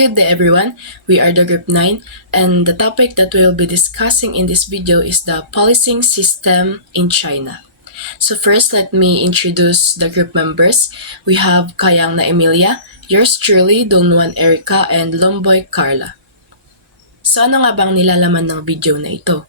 Good day everyone, we are the Group 9 and the topic that we will be discussing in this video is the policing system in China. So first, let me introduce the group members. We have Kayang na Emilia, yours truly, Donwan Erica, and Lomboy Carla. So ano nga bang nilalaman ng video na ito?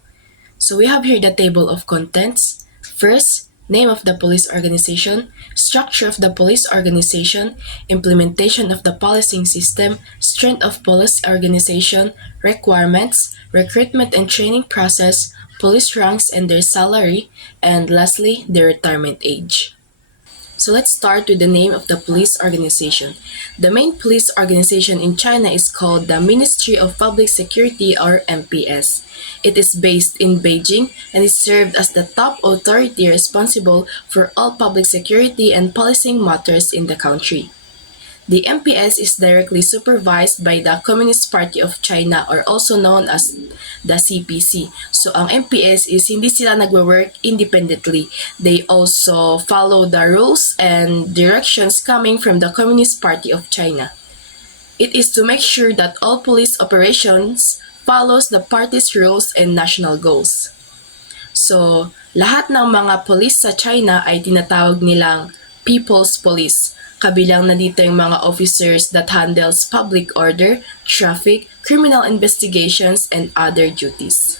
So we have here the table of contents. First, name of the police organization, structure of the police organization, implementation of the policing system, strength of police organization, requirements, recruitment and training process, police ranks and their salary, and lastly, their retirement age. So let's start with the name of the police organization. The main police organization in China is called the Ministry of Public Security, or MPS. It is based in Beijing and is served as the top authority responsible for all public security and policing matters in the country. The MPS is directly supervised by the Communist Party of China, or also known as the CPC. So ang MPS is hindi sila nagwo-work independently. They also follow the rules and directions coming from the Communist Party of China. It is to make sure that all police operations follows the party's rules and national goals. So, lahat ng mga police sa China ay tinatawag nilang People's Police. Kabilang na dito yung mga officers that handles public order, traffic, criminal investigations, and other duties.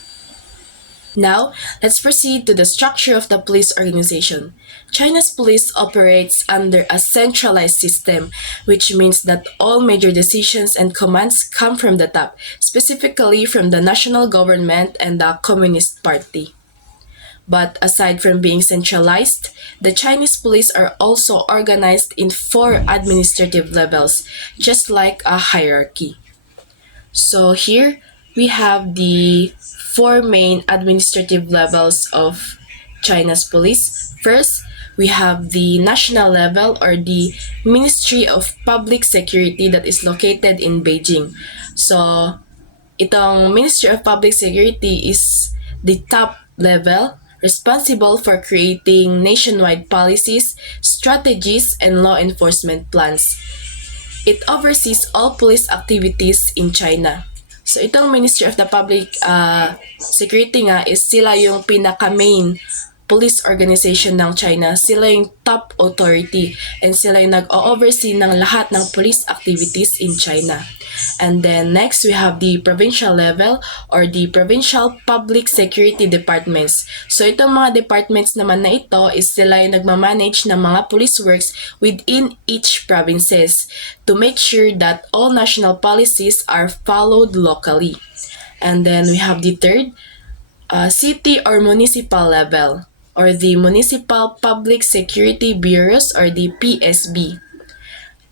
Now, let's proceed to the structure of the police organization. China's police operates under a centralized system, which means that all major decisions and commands come from the top, specifically from the national government and the Communist Party. But aside from being centralized, the Chinese police are also organized in 4 administrative levels, just like a hierarchy. So here we have the 4 main administrative levels of China's police. First, we have the national level, or the Ministry of Public Security, that is located in Beijing. So, itong Ministry of Public Security is the top level, responsible for creating nationwide policies, strategies, and law enforcement plans. It oversees all police activities in China. So itong Ministry of the Public Security nga is sila yung pinaka-main police organization ng China. Sila yung top authority and sila yung nag-oversee ng lahat ng police activities in China. And then next, we have the provincial level, or the provincial public security departments. So itong mga departments naman na ito is sila yung nagmamanage ng mga police works within each provinces to make sure that all national policies are followed locally. And then we have the third, city or municipal level, or the Municipal Public Security Bureaus, or the PSB.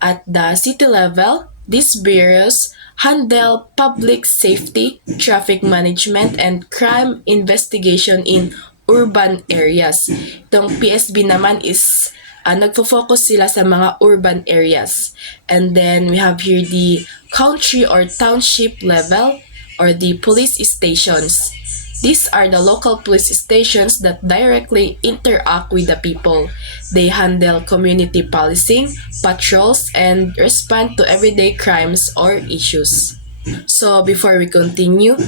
At the city level, these bureaus handle public safety, traffic management, and crime investigation in urban areas. Itong PSB naman is nagfo-focus sila sa mga urban areas. And then we have here the country or township level, or the police stations. These are the local police stations that directly interact with the people. They handle community policing, patrols, and respond to everyday crimes or issues. So before we continue,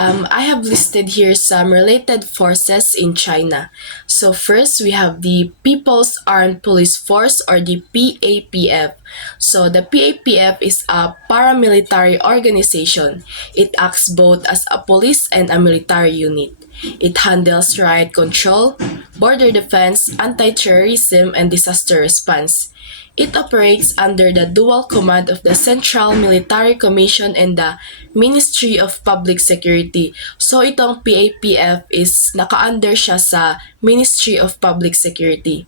I have listed here some related forces in China. So first, we have the People's Armed Police Force, or the PAPF. So the PAPF is a paramilitary organization. It acts both as a police and a military unit. It handles riot control, border defense, anti-terrorism, and disaster response. It operates under the dual command of the Central Military Commission and the Ministry of Public Security. So itong PAPF is naka-under siya sa Ministry of Public Security.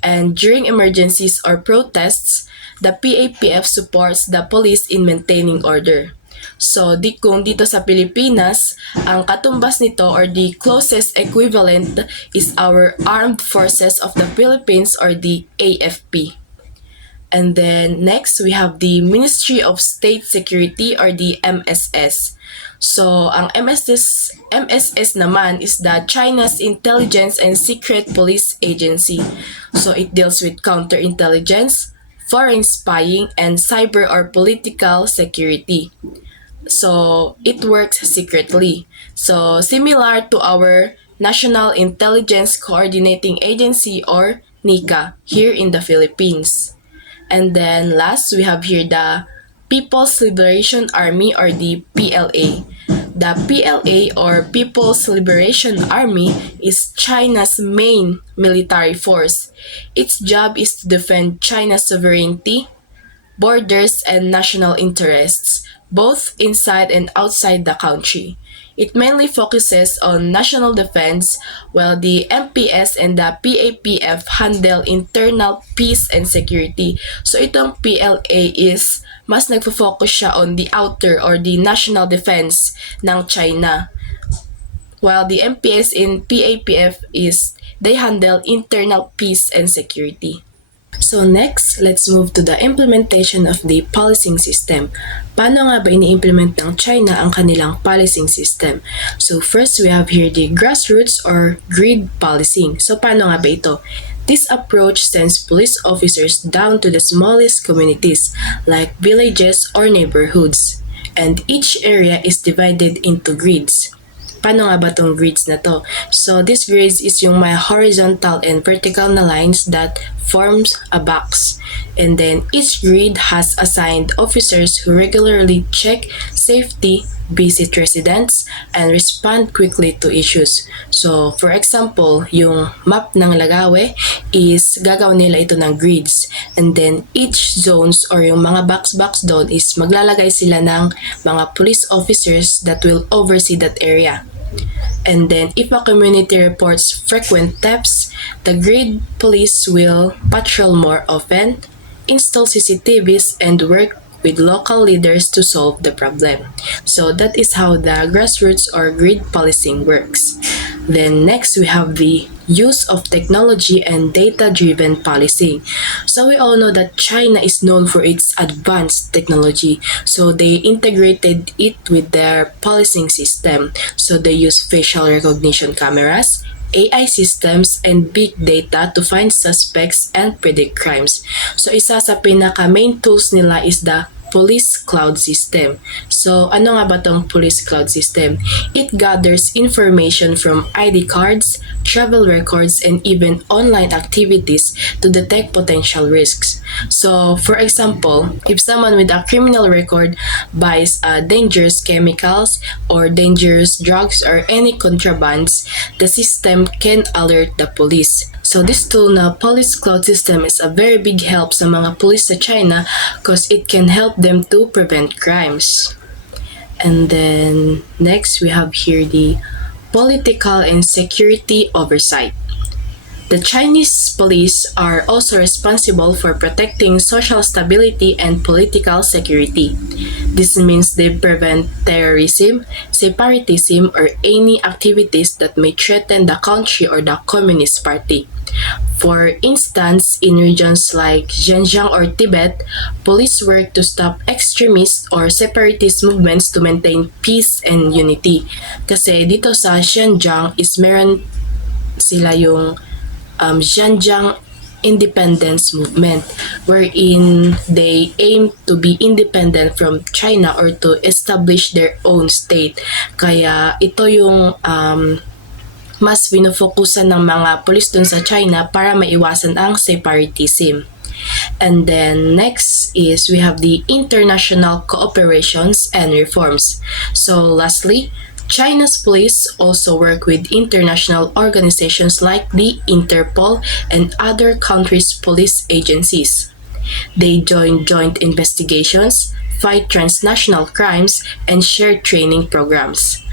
And during emergencies or protests, the PAPF supports the police in maintaining order. So kung dito sa Pilipinas, ang katumbas nito, or the closest equivalent, is our Armed Forces of the Philippines, or the AFP. And then next, we have the Ministry of State Security, or the MSS. So ang MSS naman is the China's Intelligence and Secret Police Agency. So it deals with counterintelligence, foreign spying, and cyber or political security. So it works secretly. So similar to our National Intelligence Coordinating Agency or NICA here in the Philippines. And then last, we have here the People's Liberation Army or the PLA. The PLA or People's Liberation Army is China's main military force. Its job is to defend China's sovereignty, borders, and national interests, both inside and outside the country. It mainly focuses on national defense, while the MPS and the PAPF handle internal peace and security. So itong PLA is mas nagfo-focus siya on the outer or the national defense ng China. While the MPS and PAPF is they handle internal peace and security. So next, let's move to the implementation of the policing system. Paano nga ba ini-implement ng China ang kanilang policing system? So first, we have here the grassroots or grid policing. So paano nga ba ito? This approach sends police officers down to the smallest communities like villages or neighborhoods. And each area is divided into grids. Paano nga ba tong grids na to? So this grids is yung may horizontal and vertical na lines that forms a box. And then each grid has assigned officers who regularly check safety, visit residents, and respond quickly to issues. So for example, yung map ng Lagawe is gagawin nila ito ng grids. And then each zones or yung mga box doon is maglalagay sila ng mga police officers that will oversee that area. And then if a community reports frequent thefts, the grid police will patrol more often, install CCTVs, and work with local leaders to solve the problem. So that is how the grassroots or grid policing works. Then next, we have the use of technology and data-driven policing. So we all know that China is known for its advanced technology. So they integrated it with their policing system. So they use facial recognition cameras, AI systems, and big data to find suspects and predict crimes. So isa sa pinaka-main tools nila is the Police Cloud System. So, ano nga ba tong Police Cloud System? It gathers information from ID cards, travel records, and even online activities to detect potential risks. So, for example, if someone with a criminal record buys dangerous chemicals or dangerous drugs or any contrabands, the system can alert the police. So this tool na Police Cloud System is a very big help sa mga police sa China because it can help them to prevent crimes. And then next we have here the political and security oversight. The Chinese police are also responsible for protecting social stability and political security. This means they prevent terrorism, separatism, or any activities that may threaten the country or the Communist Party. For instance, in regions like Xinjiang or Tibet, police work to stop extremist or separatist movements to maintain peace and unity. Kasi dito sa Xinjiang is meron sila yung Xinjiang Independence Movement wherein they aim to be independent from China or to establish their own state. Kaya ito yung mas binofokusan ng mga pulis dun sa China para maiwasan ang separatism. And then next is we have the international cooperations and reforms. So lastly, China's police also work with international organizations like the Interpol and other countries' police agencies. They join joint investigations, fight transnational crimes, and share training programs.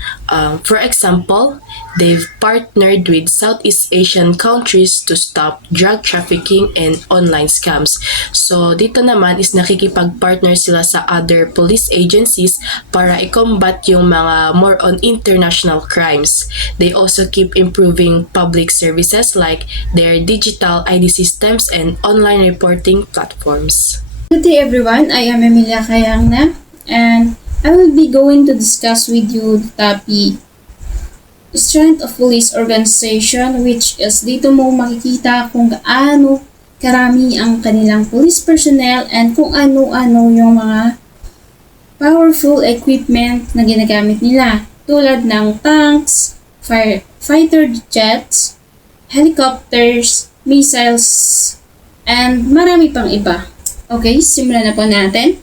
For example, they've partnered with Southeast Asian countries to stop drug trafficking and online scams. So dito naman is nakikipag-partner sila sa other police agencies para i-combat yung mga more on international crimes. They also keep improving public services like their digital ID systems and online reporting platforms. Good day everyone, I am Emilia Kayangna and I will be going to discuss with you the topic Strength of Police Organization, which is dito mo makikita kung gaano karami ang kanilang police personnel and kung ano-ano yung mga powerful equipment na ginagamit nila tulad ng tanks, fighter jets, helicopters, missiles, and marami pang iba. Okay, simulan na po natin.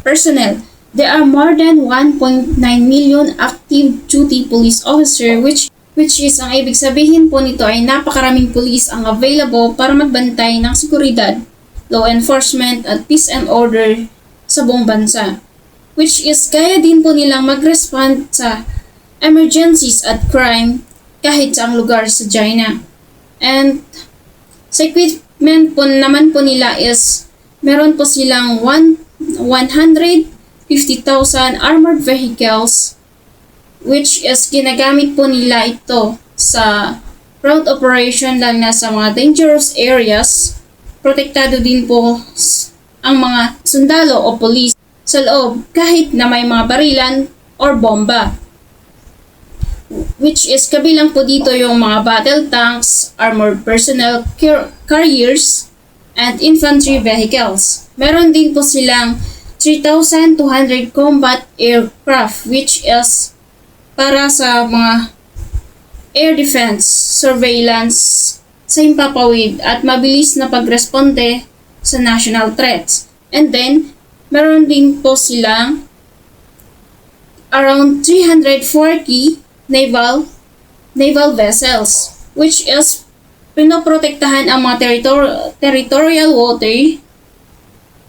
Personnel. There are more than 1.9 million active duty police officer which is ang ibig sabihin po nito ay napakaraming police ang available para magbantay ng seguridad, law enforcement at peace and order sa buong bansa. Which is kaya din po nilang mag-respond sa emergencies at crime kahit sa ang lugar sa China. And sa equipment po naman po nila is meron po silang 150,000 armored vehicles which is ginagamit po nila ito sa route operation lang na sa mga dangerous areas. Protektado din po ang mga sundalo o police sa loob kahit na may mga barilan or bomba. Which is kabilang po dito yung mga battle tanks, armored personnel carriers, and infantry vehicles. Meron din po silang 3,200 combat aircraft which is para sa mga air defense, surveillance sa himpapawid at mabilis na pagresponde sa national threats. And then, meron din po silang around 340 naval vessels which is pinoprotektahan ang mga territorial water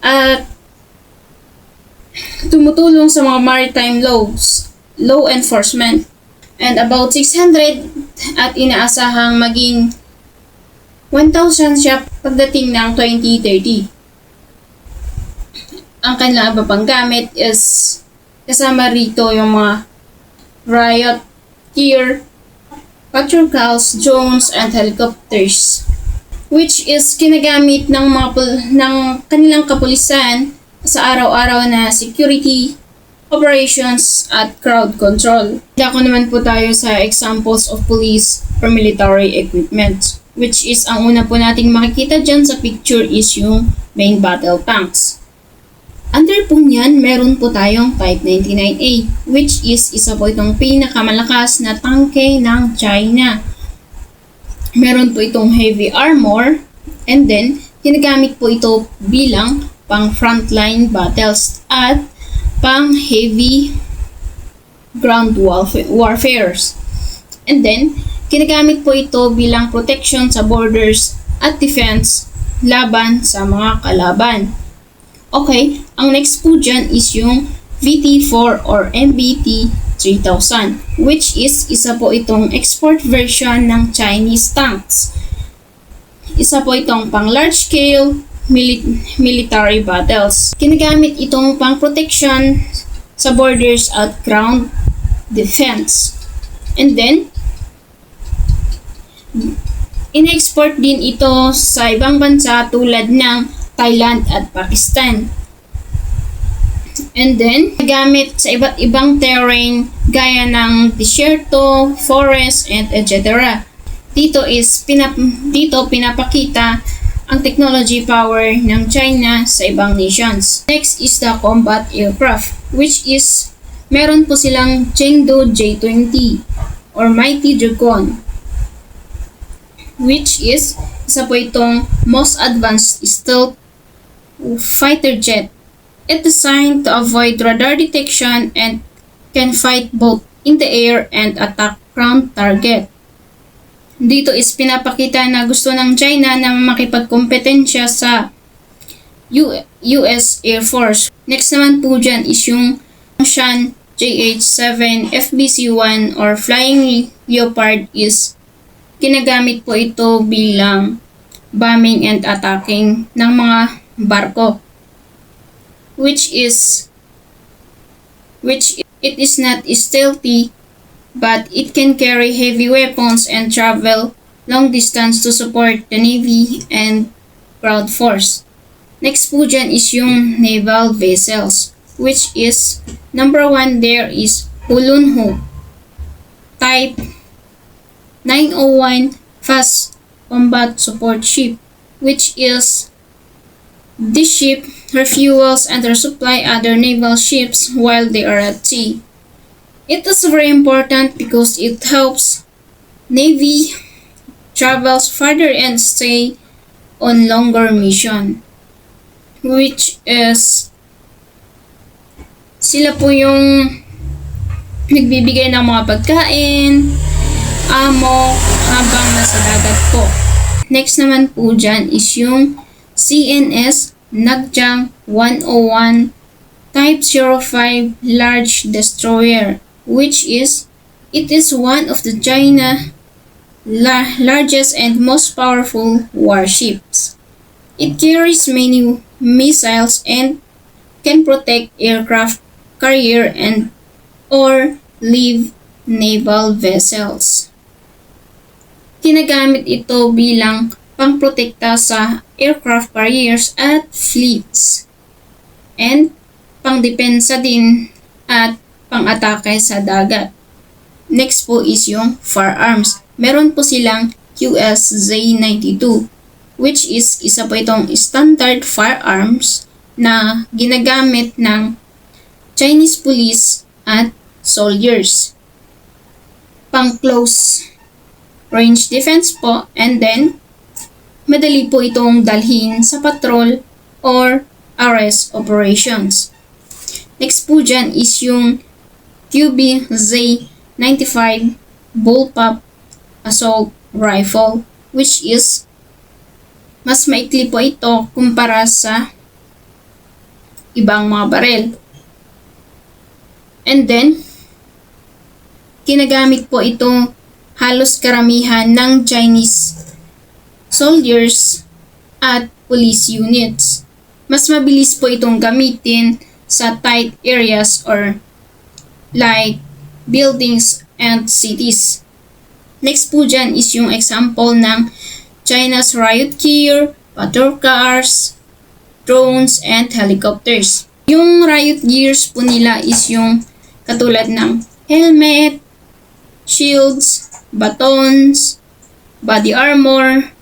at tumutulong sa mga maritime law enforcement, and about 600 at inaasahang maging 1,000 siya pagdating ng 2030. Ang kanilang iba pang gamit is kasama rito yung mga riot gear, patrol cars, drones, and helicopters which is kinagamit ng kanilang kapulisan sa araw-araw na security operations at crowd control. Dako naman po tayo sa examples of police or military equipment, which is ang una po nating makikita dyan sa picture is yung main battle tanks. Under po niyan, meron po tayong Type 99A, which is isa po itong pinakamalakas na tangke ng China. Meron po itong heavy armor, and then ginagamit po ito bilang pang frontline battles at pang heavy ground warfares. And then, ginagamit po ito bilang protection sa borders at defense laban sa mga kalaban. Okay, ang next po dyan is yung VT4 or MBT 3000, which is isa po itong export version ng Chinese tanks. Isa po itong pang large scale military battles. Ginagamit itong pang protection sa borders at ground defense. And then, in-export din ito sa ibang bansa tulad ng Thailand at Pakistan. And then, gamit sa iba't ibang terrain gaya ng disyerto, forest, and etc. Dito pinapakita ang technology power ng China sa ibang nations. Next is the combat aircraft, which is meron po silang Chengdu J-20 or Mighty Dragon, which is isa po itong most advanced stealth fighter jet. It designed to avoid radar detection and can fight both in the air and attack ground target. Dito is pinapakita na gusto ng China na makipagkompetensya sa US Air Force. Next naman po dyan is yung Shan JH-7 FBC-1 or Flying Leopard is ginagamit po ito bilang bombing and attacking ng mga barko. Which it is not stealthy, but it can carry heavy weapons and travel long distance to support the Navy and ground force. Next po dyan is yung naval vessels, which is number 1 there is Hulunhu, Type 901 Fast Combat Support Ship, which is this ship refuels and resupply other naval ships while they are at sea. It is very important because it helps Navy travels farther and stay on longer mission, which is sila po yung nagbibigay ng mga pagkain, amo, habang nasa dagat po. Next naman po dyan is yung CNS Nagjang 101 Type 05 Large Destroyer, which is, it is one of the China largest and most powerful warships. It carries many missiles and can protect aircraft carrier and or live naval vessels. Ginagamit ito bilang pangprotekta sa aircraft carriers at fleets and pangdepensa din at pang-atake sa dagat. Next po is yung firearms. Meron po silang QSZ-92, which is isa po itong standard firearms na ginagamit ng Chinese police at soldiers. Pang close range defense po, and then madali po itong dalhin sa patrol or arrest operations. Next po dyan is yung QBZ-95 Bullpup Assault Rifle, which is mas maikli po ito kumpara sa ibang mga barel. And then, ginagamit po ito halos karamihan ng Chinese soldiers at police units. Mas mabilis po itong gamitin sa tight areas or like buildings and cities. Next po dyan is yung example ng China's riot gear, patrol cars, drones, and helicopters. Yung riot gears po nila is yung katulad ng helmet, shields, batons, body armor,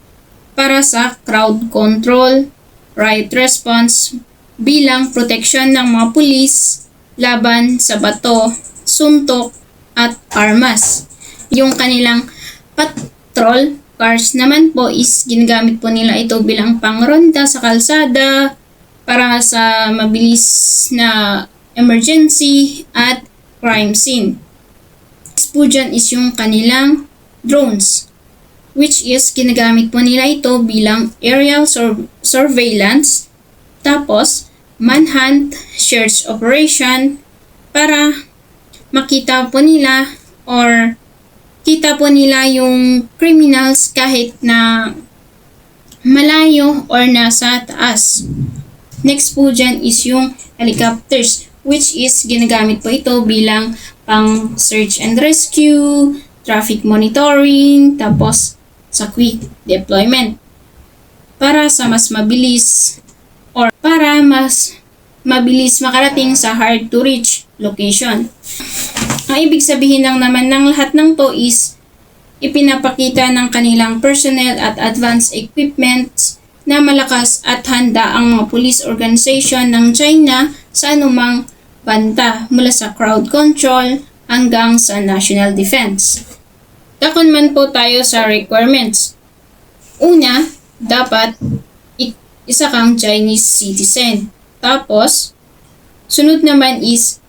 para sa crowd control, riot response, bilang proteksyon ng mga pulis laban sa bato, suntok, at armas. Yung kanilang patrol cars naman po is ginagamit po nila ito bilang pangronda sa kalsada para sa mabilis na emergency at crime scene. Next po dyan is yung kanilang drones, which is ginagamit po nila ito bilang aerial surveillance, tapos manhunt, search operation para makita po nila or kita po nila yung criminals kahit na malayo or nasa taas. Next po dyan is yung helicopters, which is ginagamit po ito bilang pang search and rescue, traffic monitoring, tapos sa quick deployment para sa mas mabilis or para mas mabilis makarating sa hard to reach location. Ang ibig sabihin lang naman ng lahat ng to is ipinapakita ng kanilang personnel at advanced equipment na malakas at handa ang mga police organization ng China sa anumang banta mula sa crowd control hanggang sa national defense. Kakunman po tayo sa requirements. Una, dapat isa kang Chinese citizen. Tapos, sunod naman is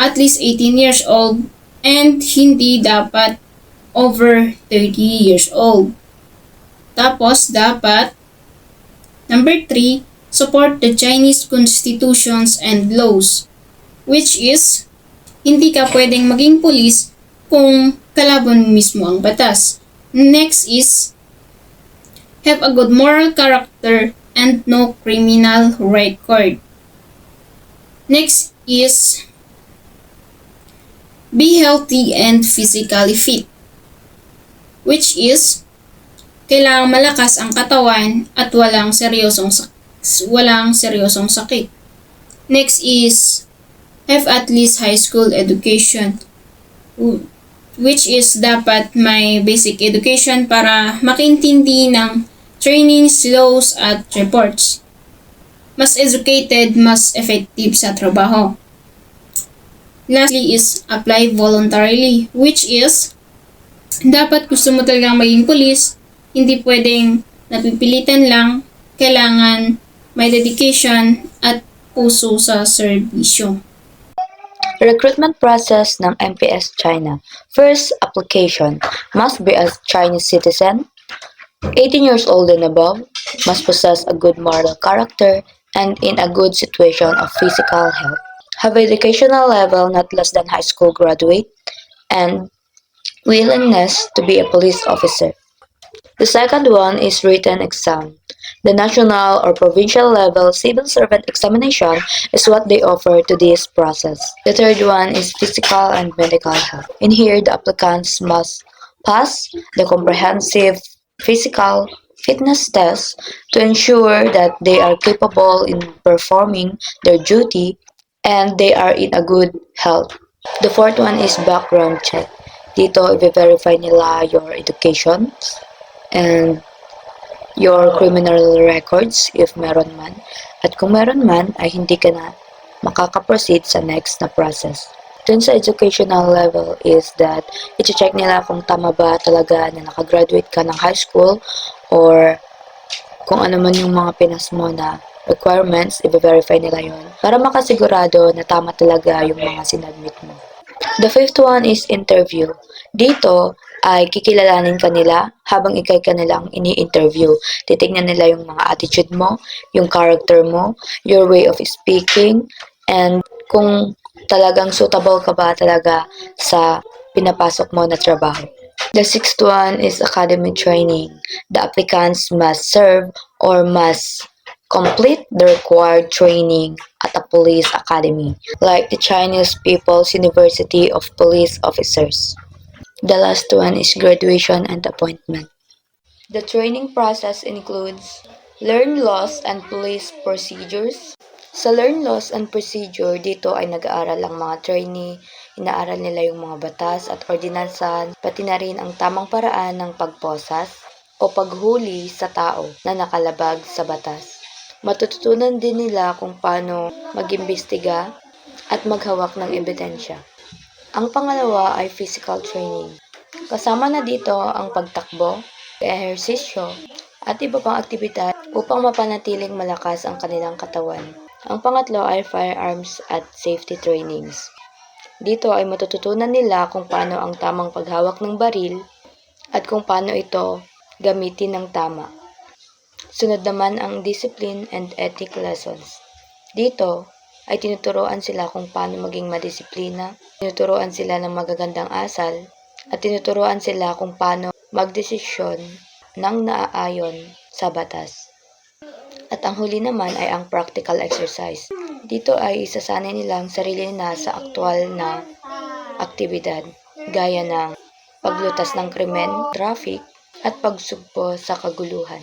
at least 18 years old and hindi dapat over 30 years old. Tapos, dapat number 3, support the Chinese constitutions and laws, which is hindi ka pwedeng maging pulis kung kalaban mismo ang batas. Next is have a good moral character and no criminal record. Next is be healthy and physically fit, which is kailangang malakas ang katawan at walang seryosong sakit. Next is have at least high school education, which is dapat may basic education para makaintindi ng trainings, laws, at reports. Mas educated, mas effective sa trabaho. Lastly is apply voluntarily, which is dapat gusto mo talagang maging pulis, hindi pwedeng napipilitan lang, kailangan may dedication at puso sa serbisyo. Recruitment process ng MPS China. First application, must be a Chinese citizen, 18 years old and above, must possess a good moral character, and in a good situation of physical health. Have educational level not less than high school graduate, and willingness to be a police officer. The second one is written exam. The national or provincial level civil servant examination is what they offer to this process. The third one is physical and medical health. In here, the applicants must pass the comprehensive physical fitness test to ensure that they are capable in performing their duty and they are in a good health. The fourth one is background check. Dito, i-verify nila your education and your criminal records if meron man. At kung meron man, ay hindi ka na makakaproceed sa next na process. Dun sa educational level is that iti-check nila kung tama ba talaga na nakagraduate ka ng high school or kung ano man yung mga pinas mo na requirements, i-verify nila yon para makasigurado na tama talaga yung mga sinadmit mo. The fifth one is interview. Dito ay kikilalanin ka nila habang ikay ka nilang ini-interview. Titignan nila yung mga attitude mo, yung character mo, your way of speaking, and kung talagang suitable ka ba talaga sa pinapasok mo na trabaho. The sixth one is academic training. The applicants must serve or must complete the required training at a police academy, like the Chinese People's University of Police Officers. The last one is graduation and appointment. The training process includes learn laws and police procedures. Sa learn laws and procedure, dito ay nag-aaral ang mga trainee, inaaral nila yung mga batas at ordinansa, pati na rin ang tamang paraan ng pagposas o paghuli sa tao na nakalabag sa batas. Matututunan din nila kung paano mag-imbestiga at maghawak ng ebidensya. Ang pangalawa ay physical training. Kasama na dito ang pagtakbo, ehersisyo, at iba pang aktibidad upang mapanatiling malakas ang kanilang katawan. Ang pangatlo ay firearms at safety trainings. Dito ay matututunan nila kung paano ang tamang paghawak ng baril at kung paano ito gamitin ng tama. Sunod naman ang discipline and ethic lessons. Dito ay tinuturoan sila kung paano maging madisiplina, tinuturoan sila ng magagandang asal, at tinuturoan sila kung paano magdesisyon ng naaayon sa batas. At ang huli naman ay ang practical exercise. Dito ay isasanay nila ang sarili nila sa aktual na aktibidad, gaya ng paglutas ng krimen, traffic, at pagsugpo sa kaguluhan.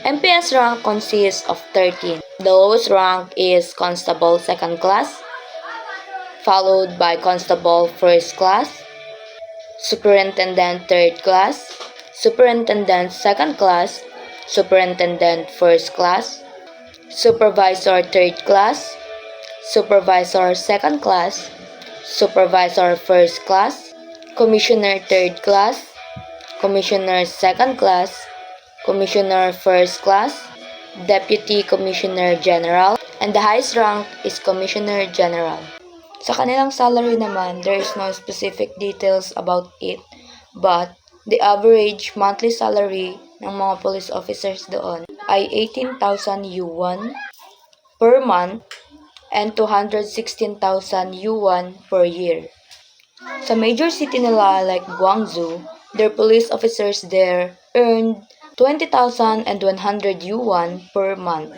MPS rank consists of 13. The lowest rank is Constable 2nd class, followed by Constable 1st class, Superintendent 3rd class, Superintendent 2nd class, Superintendent 1st class, Supervisor 3rd class, Supervisor 2nd class, Supervisor 1st class, Commissioner 3rd class, Commissioner 2nd class, Commissioner 1st class, Deputy Commissioner General, and the highest rank is Commissioner General. Sa kanilang salary naman, there is no specific details about it, but the average monthly salary ng mga police officers doon ay 18,000 yuan per month and 216,000 yuan per year. Sa major city nila like Guangzhou, their police officers there earned 20,100 yuan per month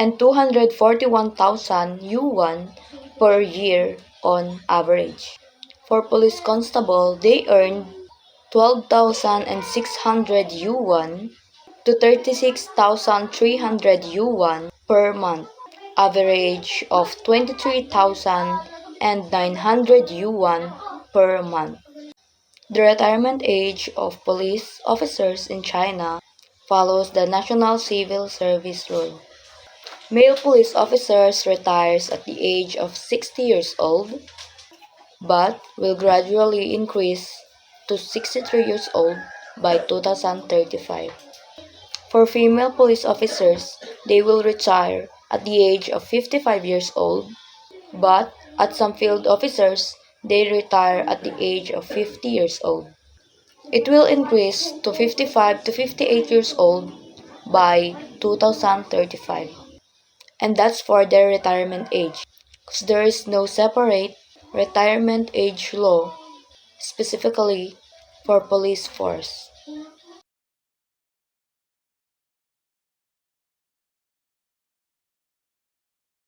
and 241,000 yuan per year on average. For police constable, they earned 12,600 yuan to 36,300 yuan per month, average of 23,900 yuan per month. The retirement age of police officers in China follows the National Civil Service Rule. Male police officers retires at the age of 60 years old, but will gradually increase to 63 years old by 2035. For female police officers, they will retire at the age of 55 years old, but at some field officers, they retire at the age of 50 years old. It will increase to 55 to 58 years old by 2035. And that's for their retirement age, because there is no separate retirement age law specifically for police force.